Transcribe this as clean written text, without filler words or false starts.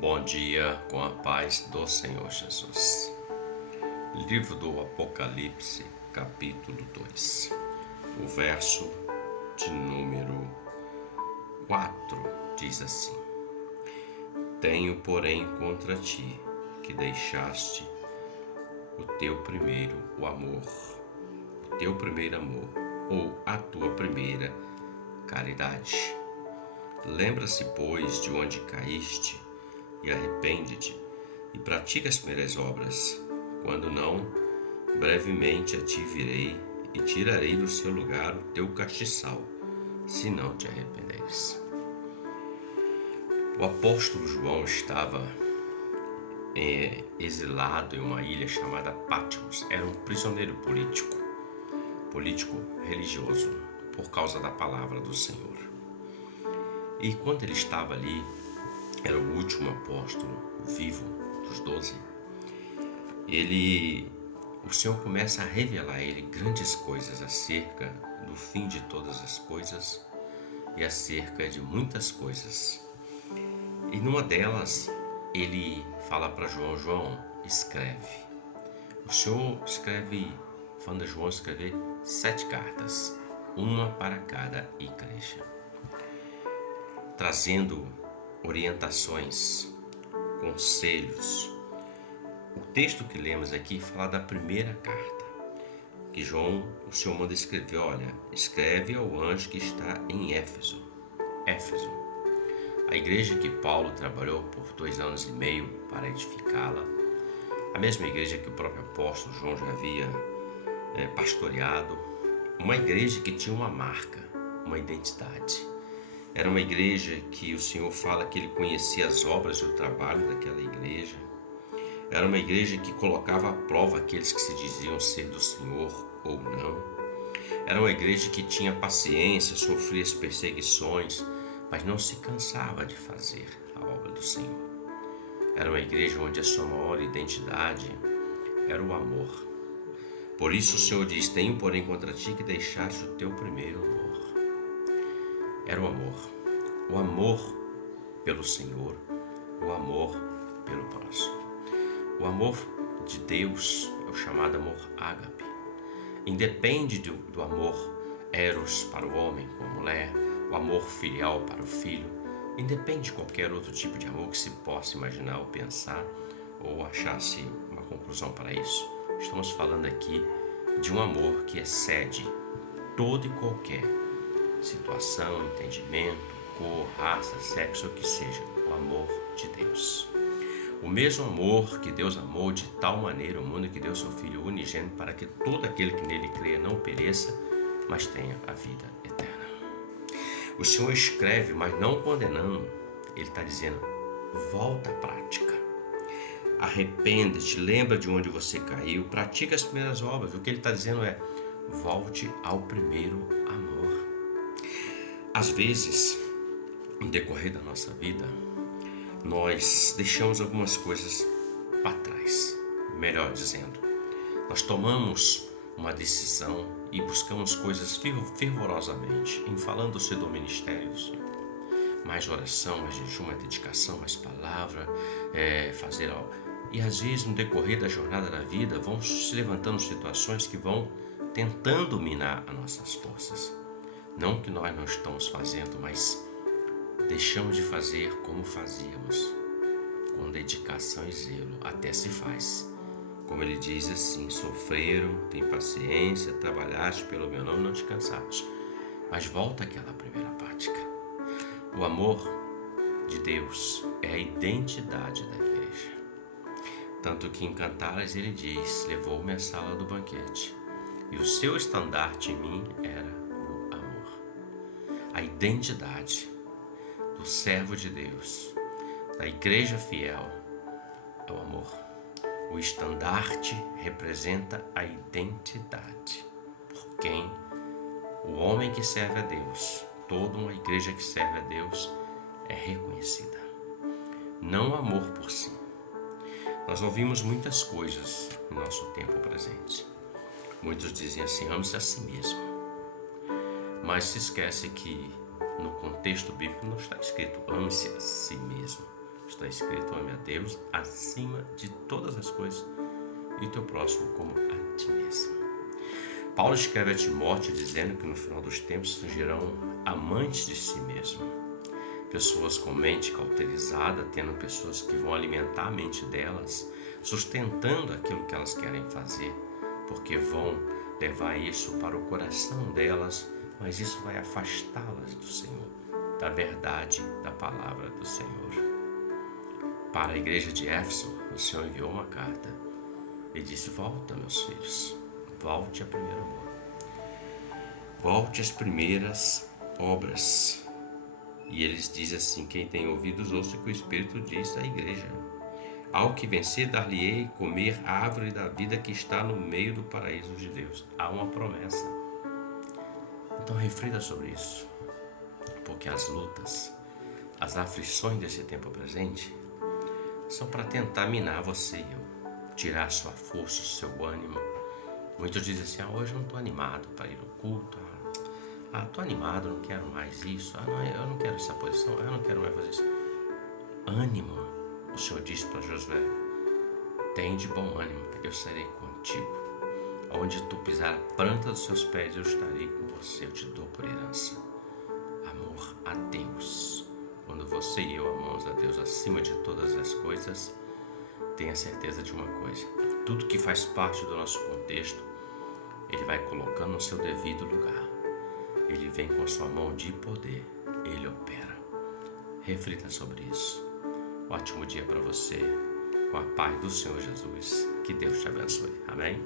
Bom dia com a paz do Senhor Jesus. Livro do Apocalipse, capítulo 2. O verso de número 4 diz assim: Tenho, porém, contra ti que deixaste o teu primeiro amor, ou a tua primeira caridade. Lembra-se, pois, de onde caíste, e arrepende-te, e pratica as primeiras obras. Quando não, brevemente a ti virei, e tirarei do seu lugar o teu castiçal, se não te arrependeres. O apóstolo João estava exilado em uma ilha chamada Patmos. Era um prisioneiro político religioso, por causa da palavra do Senhor. E quando ele estava ali, era o último apóstolo vivo dos 12, o Senhor começa a revelar a ele grandes coisas acerca do fim de todas as coisas e acerca de muitas coisas. E numa delas, ele fala para João: João, escreve. O Senhor manda João escrever 7 cartas, uma para cada igreja, trazendo orientações, conselhos. O texto que lemos aqui fala da primeira carta, que o Senhor manda escrever. Olha, escreve ao anjo que está em Éfeso, a igreja que Paulo trabalhou por 2 anos e meio para edificá-la, a mesma igreja que o próprio apóstolo João já havia pastoreado, uma igreja que tinha uma marca, uma identidade. Era uma igreja que o Senhor fala que ele conhecia as obras e o trabalho daquela igreja. Era uma igreja que colocava à prova aqueles que se diziam ser do Senhor ou não. Era uma igreja que tinha paciência, sofria as perseguições, mas não se cansava de fazer a obra do Senhor. Era uma igreja onde a sua maior identidade era o amor. Por isso o Senhor diz: Tenho, porém, contra ti que deixaste o teu primeiro amor. Era o amor pelo Senhor, o amor pelo próximo. O amor de Deus é o chamado amor ágape. Independe do amor eros para o homem com a mulher, o amor filial para o filho, independe de qualquer outro tipo de amor que se possa imaginar ou pensar ou achar-se uma conclusão para isso. Estamos falando aqui de um amor que excede todo e qualquer situação, entendimento, cor, raça, sexo, o que seja, o amor de Deus. O mesmo amor que Deus amou de tal maneira o mundo que deu seu Filho unigênito para que todo aquele que nele creia não pereça, mas tenha a vida eterna. O Senhor escreve, mas não condenando. Ele está dizendo: volta à prática. Arrepende-te, lembra de onde você caiu, pratica as primeiras obras. O que ele está dizendo é: volte ao primeiro amor. Às vezes, no decorrer da nossa vida, nós deixamos algumas coisas para trás. Melhor dizendo, nós tomamos uma decisão e buscamos coisas fervorosamente, em falando-se do ministério do Senhor. Mais oração, mais jejum, mais dedicação, mais palavra, fazer algo. E às vezes, no decorrer da jornada da vida, vão se levantando situações que vão tentando minar as nossas forças. Não que nós não estamos fazendo, mas deixamos de fazer como fazíamos, com dedicação e zelo. Até se faz. Como ele diz assim: sofreram, tem paciência, trabalhaste pelo meu nome, não te cansaste. Mas volta àquela primeira prática. O amor de Deus é a identidade da igreja. Tanto que em Cantares ele diz: levou-me à sala do banquete, e o seu estandarte em mim era a identidade do servo de Deus, da igreja fiel, é o amor. O estandarte representa a identidade por quem o homem que serve a Deus, toda uma igreja que serve a Deus é reconhecida. Não o amor por si. Nós ouvimos muitas coisas no nosso tempo presente. Muitos dizem assim: ame-se a si mesmo. Mas se esquece que no contexto bíblico não está escrito ame-se a si mesmo, Está escrito: ame a Deus acima de todas as coisas e o teu próximo como a ti mesmo. Paulo escreve a Timóteo dizendo que no final dos tempos surgirão amantes de si mesmo. Pessoas com mente cauterizada, tendo pessoas que vão alimentar a mente delas, sustentando aquilo que elas querem fazer, porque vão levar isso para o coração delas, mas isso vai afastá-las do Senhor, da verdade da palavra do Senhor. Para a igreja de Éfeso, o Senhor enviou uma carta e disse: volta, meus filhos, volte ao primeiro amor, volte às primeiras obras. E eles dizem assim: quem tem ouvidos, ouça o que o Espírito diz à igreja. Ao que vencer, dar-lhe-ei comer a árvore da vida que está no meio do paraíso de Deus. Há uma promessa. Então reflita sobre isso, porque as lutas, as aflições desse tempo presente são para tentar minar você e eu, tirar sua força, o seu ânimo. Muitos dizem assim: hoje eu não estou animado para ir ao culto, estou animado, não quero mais isso, eu não quero essa posição, eu não quero mais fazer isso. Ânimo, o Senhor disse para Josué: tem de bom ânimo, eu serei contigo. Onde tu pisar a planta dos seus pés, eu estarei com você, eu te dou por herança. Amor a Deus. Quando você e eu amamos a Deus acima de todas as coisas, tenha certeza de uma coisa: tudo que faz parte do nosso contexto, Ele vai colocando no seu devido lugar. Ele vem com a sua mão de poder, Ele opera. Reflita sobre isso. Ótimo dia para você, com a paz do Senhor Jesus. Que Deus te abençoe. Amém?